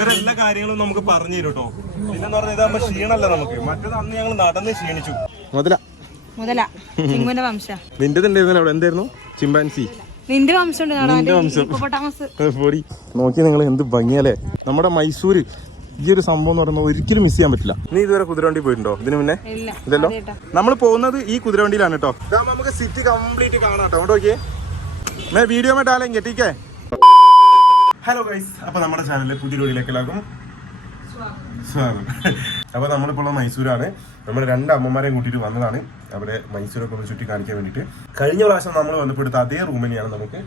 ഇവരെല്ലാ കാര്യങ്ങളും നമുക്ക് പറഞ്ഞു തരും കേട്ടോ പിന്നെന്ന് പറഞ്ഞ ഇതാകുമ്പോ ക്ഷീണല്ല നമുക്ക്. മറ്റേത് അന്ന് ഞങ്ങൾ നടന്ന് ക്ഷീണിച്ചു. മുതല. എന്തായിരുന്നു? ചിമ്പാൻസി. നോക്കി നിങ്ങൾ എന്ത് നമ്മുടെ മൈസൂര് ഈ ഒരു സംഭവം എന്ന് പറയുന്നത് ഒരിക്കലും മിസ് ചെയ്യാൻ പറ്റില്ല. നീ ഇതുവരെ കുതിരവണ്ടി പോയിട്ടുണ്ടോ? ഇതിന് മുന്നേ? ഇതല്ലോ നമ്മൾ പോകുന്നത് ഈ കുതിരവണ്ടിയിലാണ് കേട്ടോ നമുക്ക് സിറ്റി കംപ്ലീറ്റ് കാണാം കേട്ടോ നോക്കിയേ. വീഡിയോ ആയിട്ട് ആലെങ്കിൽ ടീക്കേ ഹലോ ഗൈസ് അപ്പൊ നമ്മുടെ ചാനലിലെ പുതിയ വീഡിയോയിലേക്ക് എല്ലാവർക്കും സ്വാഗതം. അപ്പൊ നമ്മളിപ്പോൾ മൈസൂരാണ്. നമ്മൾ രണ്ട് അമ്മമാരെയും കൂട്ടിയിട്ട് വന്നതാണ്. അവിടെ മൈസൂരൊക്കെ ഒന്ന് ചുറ്റി കാണിക്കാൻ വേണ്ടിയിട്ട്. കഴിഞ്ഞ പ്രാവശ്യം നമ്മൾ വന്നപ്പോൾ എടുത്ത അതേ റൂം തന്നെയാണ് നമുക്ക്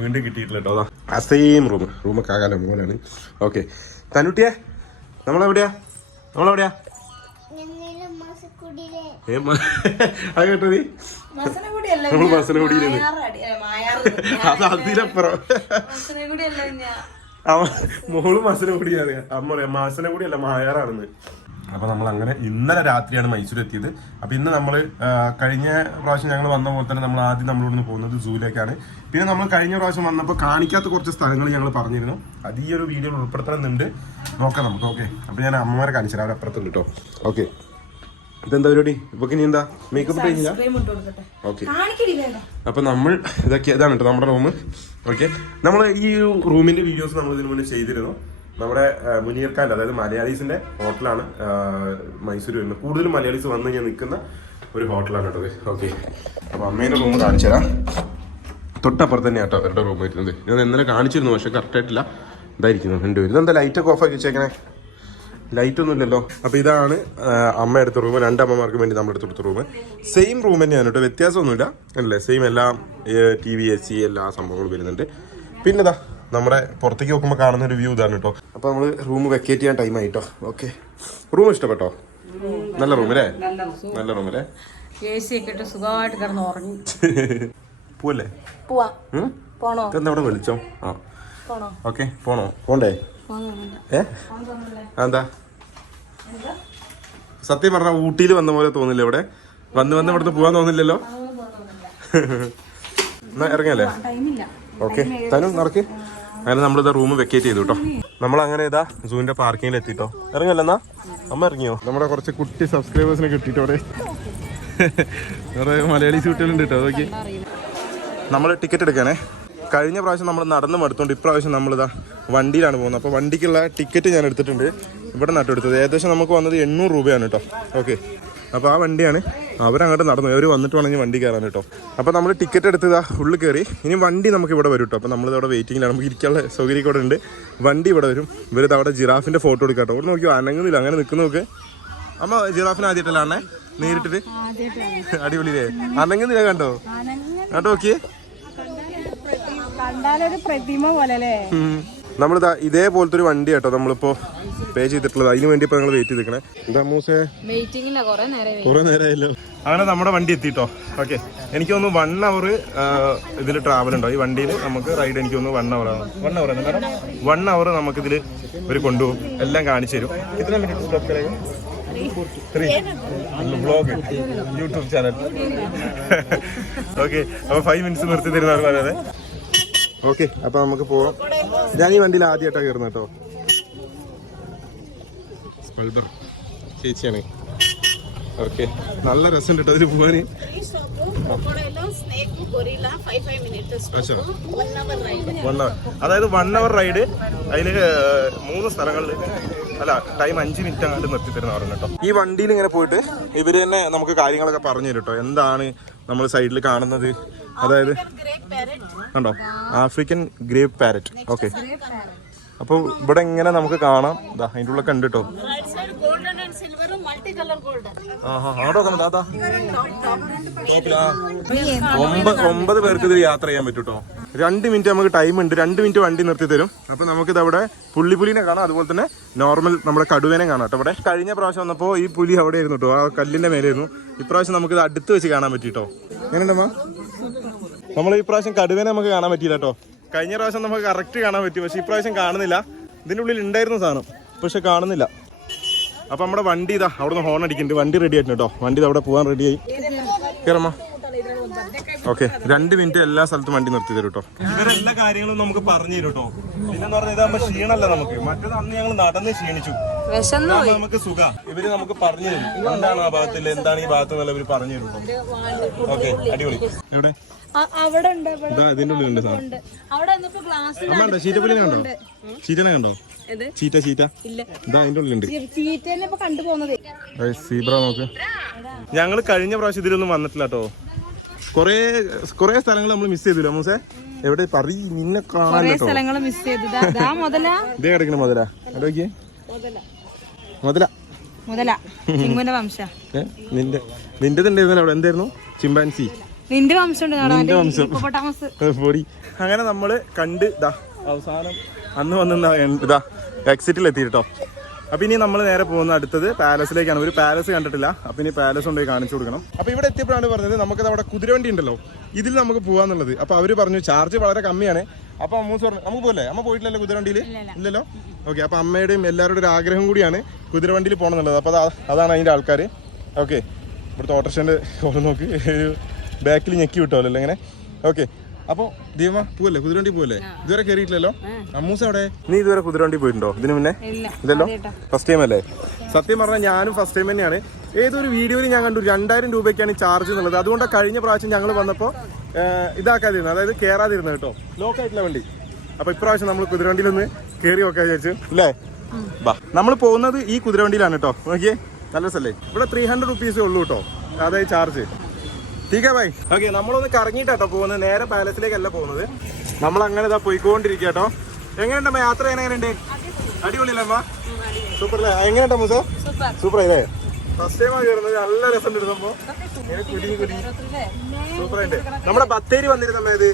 വീണ്ടും കിട്ടിയിട്ടുള്ളത് കേട്ടോ. ആ സെയിം റൂം റൂമൊക്കെ ആകാലം പോലെയാണ് ഓക്കെ തനുട്ടിയെ നമ്മളെവിടെയാ? നമ്മളെവിടെയാ? അത് കേട്ടോ നീ. അത് അതിലപ്പുറം. അവ മോൾ മസനകുടിയാണ് അമ്മ പറയാം മസനഗുഡിയല്ല മായാറാണെന്ന്. അപ്പൊ നമ്മൾ അങ്ങനെ ഇന്നലെ രാത്രിയാണ് മൈസൂർ എത്തിയത്. അപ്പൊ ഇന്ന് നമ്മൾ കഴിഞ്ഞ പ്രാവശ്യം ഞങ്ങൾ വന്ന പോലെ തന്നെ നമ്മൾ ആദ്യം നമ്മളോട് പോകുന്നത് സൂയിലേക്കാണ് പിന്നെ നമ്മൾ കഴിഞ്ഞ പ്രാവശ്യം വന്നപ്പോൾ കാണിക്കാത്ത കുറച്ച് സ്ഥലങ്ങൾ ഞങ്ങൾ പറഞ്ഞിരുന്നു. അത് ഈ ഒരു വീഡിയോയിൽ ഉൾപ്പെടുത്തണമെന്നുണ്ട്. നോക്കാം നമുക്ക് ഓക്കെ. അപ്പൊ ഞാൻ അമ്മമാരെ കാണിച്ചു അവരപ്പുറത്തുണ്ട് കേട്ടോ ഓക്കെ. ഇതെന്താ പരിപാടി? ഇപ്പൊ ഇനി എന്താ? മേക്കപ്പ് കഴിഞ്ഞില്ല. ഓക്കെ. അപ്പൊ നമ്മൾ ഇതൊക്കെ ഇതാണ് കേട്ടോ നമ്മുടെ റൂം ഓക്കെ നമ്മൾ ഈ റൂമിന്റെ വീഡിയോസ് നമ്മൾ ഇതിനു മുന്നേ ചെയ്തിരുന്നു. നമ്മുടെ മുനീർക്കാന്റെ അതായത് മലയാളീസിന്റെ ഹോട്ടലാണ് മൈസൂർ വരുന്നത്. കൂടുതലും മലയാളീസ് വന്ന് കഴിഞ്ഞാൽ നിൽക്കുന്ന ഒരു ഹോട്ടലാണ് കേട്ടോ ഓക്കെ അപ്പൊ അമ്മേന്റെ റൂം കാണിച്ചു തരാം. തൊട്ടപ്പുറത്ത് തന്നെ കേട്ടോ അവരുടെ റൂം വരുന്നത്. ഞാൻ ഇന്നലെ കാണിച്ചിരുന്നു പക്ഷെ കറക്റ്റ് ആയിട്ടില്ല. ഇതായിരിക്കുന്നു രണ്ടുപേരും. ഇതെന്താ ലൈറ്റ് ഒക്കെ ഓഫ് ആക്കി വെച്ചേക്കണേ? ലൈറ്റ് ഒന്നും ഇല്ലല്ലോ അപ്പൊ ഇതാണ് അമ്മ എടുത്ത റൂം. രണ്ട് അമ്മമാർക്ക് വേണ്ടി നമ്മൾ എടുത്ത് കൊടുത്ത റൂം. സെയിം റൂം തന്നെയാണ് കേട്ടോ വ്യത്യാസമൊന്നുമില്ല. അല്ലേ? സെയിം എല്ലാം ടി വി എസ് സി എല്ലാ സംഭവങ്ങളും വരുന്നുണ്ട്. പിന്നെ ഇതാ നമ്മുടെ പുറത്തേക്ക് നോക്കുമ്പോൾ കാണുന്ന ഒരു വ്യൂ ഇതാണ് കേട്ടോ. അപ്പൊ നമ്മൾ റൂം വെക്കേറ്റ് ചെയ്യാൻ ടൈം ആയിട്ടോ ഓക്കെ റൂം ഇഷ്ടപ്പെട്ടോ? നല്ല റൂം അല്ലേ? നല്ല റൂം അല്ലേ? സുഖമായിട്ട് കിടന്ന് ഉറങ്ങി. പോവല്ലേ? പോവാ? പോണോ? എന്താ അവിടെ വിളിച്ചോ? ആ. ഓക്കെ പോണോ? പോണ്ടേ? ഏ? എന്താ? സത്യം പറഞ്ഞ ഊട്ടിയിൽ വന്ന പോലെ തോന്നില്ല ഇവിടെ. വന്ന് വന്ന് ഇവിടുന്ന് പോകാൻ തോന്നില്ലല്ലോ. എന്നാ ഇറങ്ങിയല്ലേ? ടൈമില്ല ഓക്കെ. തനു നടക്ക്. അങ്ങനെ നമ്മളിത് റൂം വെക്കേറ്റ് ചെയ്തു കേട്ടോ. നമ്മൾ അങ്ങനെ ഇതാ സൂവിന്റെ പാർക്കിങ്ങിൽ എത്തിട്ടോ ഇറങ്ങിയല്ലോ എന്നാ? അമ്മ ഇറങ്ങിയോ? നമ്മുടെ കുറച്ച് കുട്ടി സബ്സ്ക്രൈബേഴ്സിനെ കിട്ടിയിട്ട് അവിടെ. കുറെ മലയാളി സൂട്ടുകളുണ്ട് കേട്ടോ അതൊക്കെ. നമ്മൾ ടിക്കറ്റ് എടുക്കണേ കഴിഞ്ഞ പ്രാവശ്യം നമ്മൾ നടന്ന് മടുത്തുകൊണ്ട് ഇപ്രാവശ്യം നമ്മളിതാ വണ്ടിയിലാണ് പോകുന്നത്. അപ്പോൾ വണ്ടിക്കുള്ള ടിക്കറ്റ് ഞാൻ എടുത്തിട്ടുണ്ട്. ഇവിടെ നട്ടു എടുത്തത്. ഏകദേശം നമുക്ക് വന്നത് എണ്ണൂറ് രൂപയാണ് കേട്ടോ. ഓക്കെ. അപ്പോൾ ആ വണ്ടിയാണ്. അവരങ്ങോട്ട് നടന്നു. അവർ വന്നിട്ട് വേണമെങ്കിൽ വണ്ടി കയറാൻ കേട്ടോ. അപ്പോൾ നമ്മൾ ടിക്കറ്റ് എടുത്തതാ ഉള്ളിൽ കയറി. ഇനി വണ്ടി നമുക്ക് ഇവിടെ വരും കേട്ടോ. അപ്പോൾ നമ്മളിത് അവിടെ വെയിറ്റിങ്ങിലാണ് നമുക്ക് ഇരിക്കാനുള്ള സൗകര്യം ഇവിടെ ഉണ്ട്. വണ്ടി ഇവിടെ വരും. ഇവരിത് അവിടെ ജിറാഫിന്റെ ഫോട്ടോ എടുക്കാം കേട്ടോ. ഇവിടെ നോക്കിയോ? അനങ്ങുന്നില്ല. അങ്ങനെ നിൽക്കുന്ന നോക്ക്. അമ്മ ജിറാഫിനെ ആദ്യമായിട്ടല്ലേ അണ്ണേ നേരിട്ടിട്ട്? അടിപൊളിയില്ലേ? അനങ്ങുന്നില്ല കണ്ടോ? കേട്ടോ നോക്കിയേ. കണ്ടാലൊരു പ്രതിമ പോലെ അല്ലേ. നമ്മളിതാ ഇതേപോലത്തെ ഒരു വണ്ടി കേട്ടോ നമ്മളിപ്പോ പേ ചെയ്തിട്ടുള്ളത്. അതിന് വേണ്ടി ഇപ്പൊ ഞങ്ങൾ വെയിറ്റ് ചെയ്തിരിക്കണേ. എന്താ മൂസേ? കൊറേ നേരം കുറെ നേരമായല്ലോ അങ്ങനെ നമ്മുടെ വണ്ടി എത്തിട്ടോ. ഓക്കെ എനിക്ക് തോന്നുന്നു വൺ അവർ ഇതിൽ ട്രാവൽ ഉണ്ടോ? ഈ വണ്ടിയിൽ നമുക്ക് റൈഡ് എനിക്ക് തോന്നുന്നു വൺ അവർ ആണ് one hour madam. One hour നമുക്ക് ഇതിൽ ഒരു കൊണ്ടുപോകും. എല്ലാം കാണിച്ചു തരും. ഇത്ര minute blog YouTube channel okay അപ്പൊ ഫൈവ് മിനിറ്റ്സ് നിർത്തി തരുന്നവർ പറയാതെ ഓക്കെ അപ്പൊ നമുക്ക് പോവാം. ഞാൻ ഈ വണ്ടിയിൽ ആദ്യമായിട്ടാണ് കയറുന്നത് കേട്ടോ. സ്പൾബർ ചേച്ചിയാണ്. ഓക്കെ നല്ല രസം കേട്ടോ അതിൽ പോവാന്. വൺ അവർ അതായത് വൺ അവർ റൈഡ് അതിൽ മൂന്ന് സ്ഥലങ്ങളിൽ അല്ല ടൈം അഞ്ച് മിനിറ്റ് അങ്ങോട്ട് നിർത്തി തരുന്ന പറഞ്ഞു കേട്ടോ. ഈ വണ്ടിയിൽ ഇങ്ങനെ പോയിട്ട് ഇവർ തന്നെ നമുക്ക് കാര്യങ്ങളൊക്കെ പറഞ്ഞു തരും കേട്ടോ. എന്താണ് നമ്മൾ സൈഡിൽ കാണുന്നത്? അതായത് കണ്ടോ? ആഫ്രിക്കൻ ഗ്രേപ്പ് പാരറ്റ് ഓക്കെ അപ്പോൾ ഇവിടെ ഇങ്ങനെ നമുക്ക് കാണാം? ഇതാ അതിന്റെ ഉള്ളിൽ കണ്ടിട്ടോ? കേട്ടോ ഒമ്പത് പേർക്ക് ഇതിൽ യാത്ര ചെയ്യാൻ പറ്റും കേട്ടോ രണ്ട് മിനിറ്റ് നമുക്ക് ടൈം ഉണ്ട്. രണ്ട് മിനിറ്റ് വണ്ടി നിർത്തി തരും. അപ്പൊ നമുക്കിത് അവിടെ പുള്ളിപ്പുലിനെ കാണാം. അതുപോലെ തന്നെ നോർമൽ നമ്മുടെ കടുവേനെ കാണാം കേട്ടോ ഇവിടെ. കഴിഞ്ഞ പ്രാവശ്യം വന്നപ്പോൾ ഈ പുലി അവിടെ ആയിരുന്നു കേട്ടോ. ആ കല്ലിന്റെ മേലായിരുന്നു ഇപ്രാവശ്യം നമുക്ക് ഇത് അടുത്ത് വെച്ച് കാണാൻ പറ്റി കേട്ടോ എങ്ങനെയുണ്ടമ്മ നമ്മൾ ഈ പ്രാവശ്യം കടുവനെ നമുക്ക് കാണാൻ പറ്റിയില്ല കേട്ടോ. കഴിഞ്ഞ പ്രാവശ്യം നമുക്ക് കറക്റ്റ് കാണാൻ പറ്റി പക്ഷെ ഇപ്രാവശ്യം കാണുന്നില്ല. ഇതിന്റെ ഉള്ളിൽ ഉണ്ടായിരുന്ന സാധനം പക്ഷെ കാണുന്നില്ല. അപ്പൊ നമ്മുടെ വണ്ടി ഇതാ അവിടെ ഹോൺ അടിക്കുന്നുണ്ട്. വണ്ടി റെഡി ആയിട്ടുണ്ട് കേട്ടോ. വണ്ടി അവിടെ പോകാൻ റെഡിയായി കയറമ്മ ഓക്കെ രണ്ട് മിനിറ്റ് എല്ലാ സ്ഥലത്തും വണ്ടി നിർത്തി തരും കേട്ടോ ഇവരെല്ലാ കാര്യങ്ങളും നമുക്ക് പറഞ്ഞു തരും കേട്ടോ പിന്നെന്ന് പറഞ്ഞാൽ ഇതാകുമ്പോ ക്ഷീണല്ല നമുക്ക്. മറ്റേത് അന്ന് ഞങ്ങൾ നടന്ന് ക്ഷീണിച്ചു. നമുക്ക് സുഖ. ഇവർ നമുക്ക് പറഞ്ഞു തരും. എന്താണ് ആ ഭാഗത്തിൽ എന്താണ് ഈ ഭാഗത്ത് നല്ല ഇവർ പറഞ്ഞു തരും ഓക്കെ അടിപൊളി. എവിടെ? അവിടെ ഉണ്ട് അവിടെ ഇതിന്റെ ഉള്ളിലുണ്ട് സാധനം. ചീറ്റപ്പുലിനെ കണ്ടോ? ചീറ്റനെ കണ്ടോ? ഇത് ചീറ്റ ചീറ്റ. ഇല്ല. ഇതാ അതിന്റെ ഉള്ളിലുണ്ട്. ചീറ്റനെ ഇപ്പൊ കണ്ടു പോകുന്നത് സീബ്ര നോക്ക്. ഞങ്ങൾ കഴിഞ്ഞ പ്രാവശ്യം ഇതിലൊന്നും വന്നിട്ടില്ല കേട്ടോ കൊറേ കൊറേ സ്ഥലങ്ങൾ നമ്മൾ മിസ് ചെയ്തില്ല മൂസേ? എവിടെ? പറ നിന്നെ കാണാൻ സ്ഥലങ്ങൾ മിസ് ചെയ്തു. മുതല. ഇതേ കിടക്കണ മുതല. വംശ. നിന്റെ നിന്റെ അവിടെ. എന്തായിരുന്നു? ചിമ്പാൻസി. നിന്റെ വംശം നിന്റെ വംശം. അങ്ങനെ നമ്മൾ കണ്ട് ഇതാ അവസാനം അന്ന് വന്ന ഇതാ എക്സിറ്റിൽ എത്തി കേട്ടോ അപ്പൊ ഇനി നമ്മൾ നേരെ പോകുന്ന അടുത്തത് പാലസിലേക്കാണ്. ഒരു പാലസ് കണ്ടിട്ടില്ല. അപ്പൊ ഇനി പാലസ് കൊണ്ടുപോയി കാണിച്ചു കൊടുക്കണം. അപ്പൊ ഇവിടെ എത്തിയപ്പോഴാണ് പറഞ്ഞത് നമുക്കത് അവിടെ കുതിരവണ്ടി ഉണ്ടല്ലോ. ഇതിൽ നമുക്ക് പോവാന്നുള്ളത്. അപ്പൊ അവർ പറഞ്ഞു ചാർജ് വളരെ കമ്മിയാണ്. അപ്പൊ അമ്മൂസ് പറഞ്ഞു നമുക്ക് പോലെ അമ്മ പോയിട്ടില്ലല്ലോ കുതിരവണ്ടിയിൽ? ഇല്ലല്ലോ? ഓക്കെ അപ്പൊ അമ്മയുടെയും എല്ലാവരുടെ ഒരു ആഗ്രഹം കൂടിയാണ് കുതിരവണ്ടിയിൽ പോകണം എന്നുള്ളത് അപ്പൊ അതാണ് അതിന്റെ ആൾക്കാർ ഓക്കെ ഇവിടുത്തെ ഓട്ടോറിക്ഷന്റെ ഓരോ നോക്ക്. ഒരു ബാക്കിൽ ഞെക്കി വിട്ടോല്ലോ ഇങ്ങനെ? ഓക്കെ അപ്പൊ ദീപ പോവല്ലേ? കുതിരവണ്ടി പോവല്ലേ? ഇതുവരെ കേറിയിട്ടില്ലല്ലോ? അമ്മൂസ അവിടെ നീ ഇതുവരെ കുതിരവണ്ടി പോയിട്ടുണ്ടോ? ഇതിനു മുന്നേ? ഇല്ല. ഇല്ലല്ലോ ഫസ്റ്റ് ടൈം അല്ലേ? സത്യം പറഞ്ഞാൽ ഞാനും ഫസ്റ്റ് ടൈം തന്നെയാണ്. ഏതൊരു വീഡിയോയിൽ ഞാൻ കണ്ടു രണ്ടായിരം രൂപയ്ക്കാണ് ചാർജ് എന്നുള്ളത്. അതുകൊണ്ടാണ് കഴിഞ്ഞ പ്രാവശ്യം ഞങ്ങൾ വന്നപ്പോൾ ഇതാക്കാതിരുന്നത്. അതായത് കയറാതിരുന്നത് കേട്ടോ. ലോക്കായിട്ടുള്ള വണ്ടി. അപ്പൊ ഇപ്രാവശ്യം നമ്മൾ കുതിരവണ്ടിയിലൊന്ന് കയറി നോക്കാൻ വിചാരിച്ചു. അല്ലേ? ബാ. നമ്മൾ പോകുന്നത് ഈ കുതിരവണ്ടിയിലാണ് കേട്ടോ. നോക്കിയേ. നല്ല രസല്ലേ ഇവിടെ ത്രീ ഹൺഡ്രഡ് റുപ്പീസേ ഉള്ളൂ കേട്ടോ. അതായത് ചാർജ് ബൈ ഓക്കെ നമ്മളൊന്ന് കറങ്ങിട്ടാട്ടോ പോകുന്നത്. നേരെ പാലസിലേക്കല്ല പോകുന്നത്. നമ്മൾ അങ്ങനെ ഇതാ പോയിക്കൊണ്ടിരിക്കുക കേട്ടോ എങ്ങനെയുണ്ടമ്മ യാത്ര ചെയ്യാൻ എങ്ങനെയുണ്ട്? അടിപൊളിയല്ലേ സൂപ്പർ അല്ലേ എങ്ങനെയുണ്ടോ മൂസ സൂപ്പർ. ആയില്ലേ ഫസ്റ്റ് ടൈമാണ് കയറുന്നത് നല്ല രസം എടുക്കുമ്പോ ഇങ്ങനെ കുടി കുടി സൂപ്പർ ഉണ്ട് നമ്മുടെ ബത്തേരി വന്നിരുന്ന ഇത്?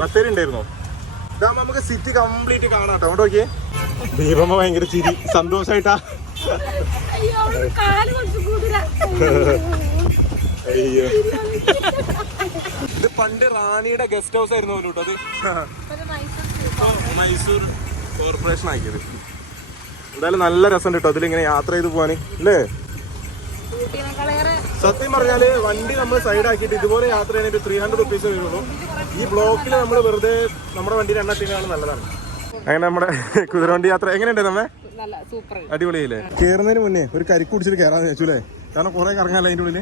ബത്തേരി ഉണ്ടായിരുന്നോ? ഇതാകുമ്പോ നമുക്ക് സിറ്റി കംപ്ലീറ്റ് കാണാം കേട്ടോ അവിടെ നോക്കിയേ. ദീപമ്മ ഭയങ്കര ചിരി. സന്തോഷായിട്ടാ. അയ്യോ. ഇത് പണ്ട് റാണിയുടെ ഗസ്റ്റ് ഹൗസ് ആയിരുന്നു പോലും കേട്ടോ അത്. ഇപ്പൊ മൈസൂർ കോർപ്പറേഷൻ ആക്കിയത്. എന്തായാലും നല്ല രസം കേട്ടോ അതിലിങ്ങനെ യാത്ര ചെയ്ത് പോവാന് അല്ലേ? സത്യം പറഞ്ഞാൽ വണ്ടി നമ്മൾ സൈഡ് ആക്കിയിട്ട് ഇതുപോലെ യാത്ര ചെയ്യാനായിട്ട് ത്രീ ഹൺഡ്രഡ് റുപ്പീസ് വരുള്ളൂ ഈ ബ്ലോക്കിൽ നമ്മൾ വെറുതെ നമ്മുടെ വണ്ടി എണ്ണട്ടിനാണ് നല്ലതാണ്. അങ്ങനെ നമ്മുടെ കുതിരവണ്ടി യാത്ര എങ്ങനെയുണ്ട് നമ്മെ? അടിപൊളിയല്ലേ? കയറുന്നതിന് മുന്നേ ഒരു കരിക്ക് കുടിച്ചിട്ട് കയറാന്ന് വെച്ചു അല്ലേ? കാരണം കുറെ കറങ്ങാല്ലേ അതിന്റെ ഉള്ളിൽ?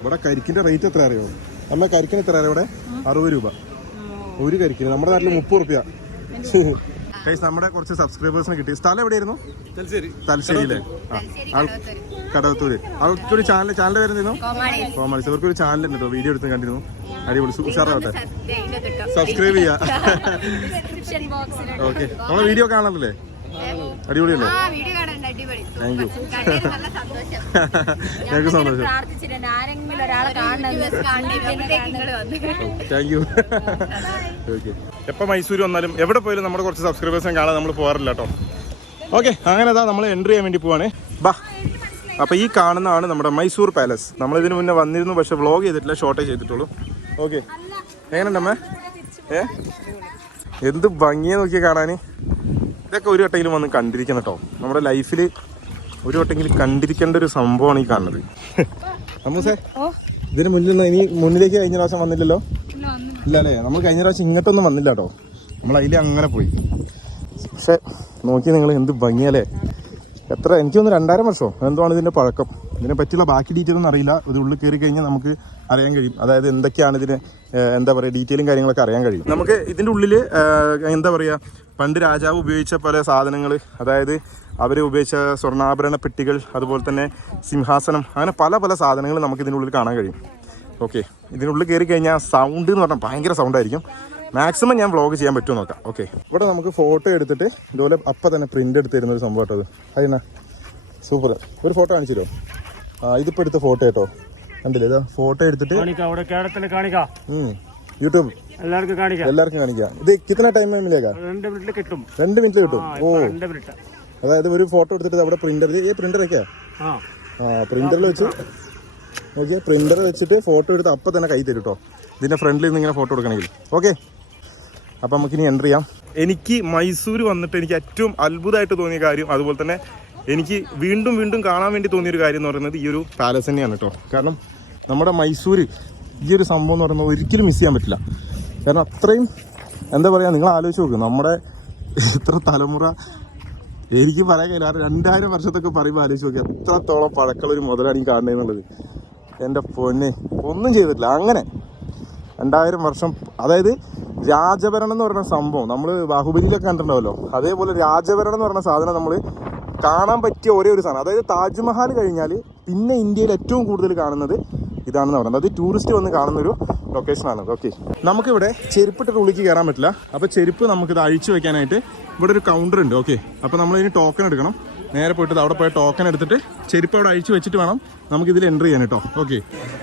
ഇവിടെ കരിക്കിന്റെ റേറ്റ് എത്ര അറിയോ? നമ്മ കരിക്കിന് എത്ര അറിയാം ഇവിടെ? അറുപത് രൂപ. ഒരു കരിക്കിന്. നമ്മുടെ നാട്ടിൽ മുപ്പത് റുപ്യ. ഗൈസ് നമ്മുടെ കുറച്ച് സബ്സ്ക്രൈബേഴ്സിന് കിട്ടി. സ്ഥലം എവിടെയായിരുന്നു? തലശ്ശേരിയിലെ. കടവത്തൂര്. അവർക്ക് ഒരു ചാനൽ ചാനൽ വരുന്നു കോമാളിസ് അവർക്കൊരു ചാനൽ ഉണ്ട് വീഡിയോ എടുത്ത് കണ്ടിരുന്നു. അടിപൊളി ഉഷാറാവട്ടെ. സബ്സ്ക്രൈബ് ചെയ്യാം. ഓക്കെ നമ്മളെ വീഡിയോ കാണാനല്ലേ അടിപൊളിയല്ലേ? ആ വീഡിയോ കാണാൻ അടിപൊളി. താങ്ക് യു നല്ല സന്തോഷം. ഞങ്ങൾക്ക് സന്തോഷം. താങ്ക് യു ഓക്കെ എപ്പോൾ മൈസൂർ വന്നാലും എവിടെ പോയാലും നമ്മുടെ കുറച്ച് സബ്സ്ക്രൈബേഴ്സും കാണാൻ നമ്മൾ പോകാറില്ല കേട്ടോ. ഓക്കെ അങ്ങനെ അതാ നമ്മൾ എൻട്രി ചെയ്യാൻ വേണ്ടി പോവാണ്. ബാ. അപ്പോൾ ഈ കാണുന്നതാണ് നമ്മുടെ മൈസൂർ പാലസ് നമ്മൾ ഇതിന് മുന്നേ വന്നിരുന്നു പക്ഷെ വ്ളോഗ് ചെയ്തിട്ടില്ല ഷോർട്ടേ ചെയ്തിട്ടുള്ളൂ. ഓക്കെ എങ്ങനെയുണ്ടമ്മേ ഏ? എന്ത് ഭംഗിയെ നോക്കിയാൽ കാണാൻ ഇതൊക്കെ ഒരു വട്ടെങ്കിലും വന്ന് കണ്ടിരിക്കണം കേട്ടോ. നമ്മുടെ ലൈഫിൽ ഒരു വട്ടെങ്കിലും കണ്ടിരിക്കേണ്ട ഒരു സംഭവമാണ് ഈ കാണുന്നത്. അമ്മൂസേ ഇതിന് മുന്നിൽ ഇനി മുന്നിലേക്ക് കഴിഞ്ഞ പ്രാവശ്യം വന്നില്ലല്ലോ? ഇല്ല അല്ലേ? നമ്മൾ കഴിഞ്ഞ പ്രാവശ്യം ഇങ്ങോട്ടൊന്നും വന്നില്ല കേട്ടോ. നമ്മൾ അതിൽ അങ്ങനെ പോയി. പക്ഷെ നോക്കി നിങ്ങൾ എന്ത് ഭംഗിയല്ലേ എത്ര എനിക്കൊന്ന് രണ്ടായിരം രണ്ടായിരം വർഷം. എന്തുവാണ് ഇതിന്റെ പഴക്കം? ഇതിനെ പറ്റിയുള്ള ബാക്കി ഡീറ്റെയിൽ ഒന്നും അറിയില്ല. ഇത് ഉള്ളിൽ കയറി കഴിഞ്ഞാൽ നമുക്ക് അറിയാൻ കഴിയും. അതായത് എന്തൊക്കെയാണ് ഇതിന് എന്താ പറയുക ഡീറ്റെയിലും കാര്യങ്ങളൊക്കെ അറിയാൻ കഴിയും. നമുക്ക് ഇതിന്റെ ഉള്ളിൽ എന്താ പറയുക പണ്ട് രാജാവ് ഉപയോഗിച്ച പല സാധനങ്ങൾ അതായത് അവർ ഉപയോഗിച്ച സ്വർണാഭരണ പെട്ടികൾ അതുപോലെ തന്നെ സിംഹാസനം അങ്ങനെ പല പല സാധനങ്ങൾ നമുക്ക് ഇതിനുള്ളിൽ കാണാൻ കഴിയും. ഓക്കെ. ഇതിനുള്ളിൽ കയറി കഴിഞ്ഞാൽ സൗണ്ട് എന്ന് പറഞ്ഞാൽ ഭയങ്കര സൗണ്ടായിരിക്കും മാക്സിമം ഞാൻ വ്ളോഗ് ചെയ്യാൻ പറ്റുമോ നോക്കാം. ഓക്കെ. ഇവിടെ നമുക്ക് ഫോട്ടോ എടുത്തിട്ട് ഇതുപോലെ അപ്പം തന്നെ പ്രിന്റ് എടുത്തിരുന്നൊരു സംഭവം കേട്ടോ അത്. അതിനാ സൂപ്പർ. ഒരു ഫോട്ടോ കാണിച്ചില്ലോ ആ ഇതിപ്പോൾ എടുത്ത ഫോട്ടോ കേട്ടോ. കണ്ടില്ലേ? ഇതാ ഫോട്ടോ എടുത്തിട്ട് കാണിക്ക അവിടെ കേരളത്തിൽ കാണിക്കാം. യൂട്യൂബ്. എല്ലാവർക്കും കാണിക്കാം. എല്ലാവർക്കും കാണിക്കാം. ഇത് കിത്തന ടൈം മിലേക്കാ രണ്ട് മിനിറ്റിൽ കിട്ടും. രണ്ട് മിനിറ്റ് കിട്ടും. ഓ. അതായത് ഒരു ഫോട്ടോ എടുത്തിട്ട് അവിടെ പ്രിന്റർ ഈ പ്രിന്റർ ഒക്കെ ആ. പ്രിന്ററിൽ വെച്ച് നോക്കിയാൽ പ്രിന്ററിൽ വെച്ചിട്ട് ഫോട്ടോ എടുത്ത് അപ്പം തന്നെ കൈ തരും കേട്ടോ. ഇതിന്റെ ഫ്രണ്ടിൽ നിന്ന് ഇങ്ങനെ ഫോട്ടോ എടുക്കണമെങ്കിൽ. ഓക്കെ അപ്പം നമുക്കിനി എന്റർ ചെയ്യാം. എനിക്ക് മൈസൂർ വന്നിട്ട് എനിക്ക് ഏറ്റവും അത്ഭുതമായിട്ട് തോന്നിയ കാര്യം അതുപോലെ തന്നെ എനിക്ക് വീണ്ടും വീണ്ടും കാണാൻ വേണ്ടി തോന്നിയൊരു കാര്യം എന്ന് പറയുന്നത് ഈ ഒരു പാലസ് തന്നെയാണ് കേട്ടോ. കാരണം നമ്മുടെ മൈസൂർ ഈ ഒരു സംഭവം എന്ന് പറയുന്നത് ഒരിക്കലും മിസ് ചെയ്യാൻ പറ്റില്ല. കാരണം അത്രയും എന്താ പറയുക നിങ്ങൾ ആലോചിച്ച് നോക്ക് നമ്മുടെ ഇത്ര തലമുറ എനിക്ക് പറയാൻ കഴിയില്ല. രണ്ടായിരം വർഷത്തൊക്കെ പറയുമ്പോൾ ആലോചിച്ച് നോക്കുക എത്രത്തോളം പഴക്കമുള്ള ഒരു മുതലാണ് ഈ കാണുന്നതെന്നുള്ളത് എന്റെ പൊന്നെ ഒന്നും ചെയ്തിട്ടില്ല. അങ്ങനെ രണ്ടായിരം വർഷം അതായത് രാജഭരണം എന്ന് പറയുന്ന സംഭവം നമ്മൾ ബാഹുബലിയിലൊക്കെ കണ്ടിട്ടുണ്ടാവല്ലോ. അതേപോലെ രാജഭരണം എന്ന് പറയുന്ന സാധനം നമ്മൾ കാണാൻ പറ്റിയ ഒരേ ഒരു സാധനം. അതായത് താജ്മഹൽ കഴിഞ്ഞാൽ പിന്നെ ഇന്ത്യയിൽ ഏറ്റവും കൂടുതൽ കാണുന്നത് ഇതാണെന്ന് പറയുന്നത്. അത് ടൂറിസ്റ്റ് വന്ന് കാണുന്ന ഒരു ലൊക്കേഷനാണ് ഓക്കെ നമുക്കിവിടെ ചെരുപ്പിട്ടിട്ട് ഉള്ളിക്ക് കയറാൻ പറ്റില്ല. അപ്പോൾ ചെരുപ്പ് നമുക്കിത് അഴിച്ചു വെക്കാനായിട്ട് ഇവിടെ ഒരു കൗണ്ടർ ഉണ്ട്. ഓക്കെ അപ്പോൾ നമ്മൾ ഇതിന് ടോക്കൺ എടുക്കണം. നേരെ പോയിട്ട് അവിടെ പോയി ടോക്കൺ എടുത്തിട്ട് ചെരുപ്പ് അവിടെ അഴിച്ചു വെച്ചിട്ട് വേണം നമുക്ക് ഇതിൽ എൻട്രി ചെയ്യാൻ കേട്ടോ ഓക്കെ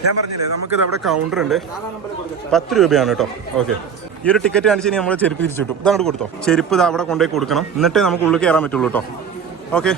ഞാൻ പറഞ്ഞില്ലേ നമുക്കിത് അവിടെ കൗണ്ടർ ഉണ്ട്. പത്ത് രൂപയാണ് കേട്ടോ ഓക്കെ ഈ ഒരു ടിക്കറ്റ് കാണിച്ച് കഴിഞ്ഞാൽ നമ്മൾ ചെരുപ്പ് തിരിച്ചു കിട്ടും. ഇതങ്ങോട്ട് കൊടുത്തോ. ചെരുപ്പ് ഇത് അവിടെ കൊണ്ടുപോയി കൊടുക്കണം. എന്നിട്ടേ നമുക്ക് ഉള്ളിൽ കയറാൻ പറ്റുള്ളൂ കേട്ടോ ഓക്കെ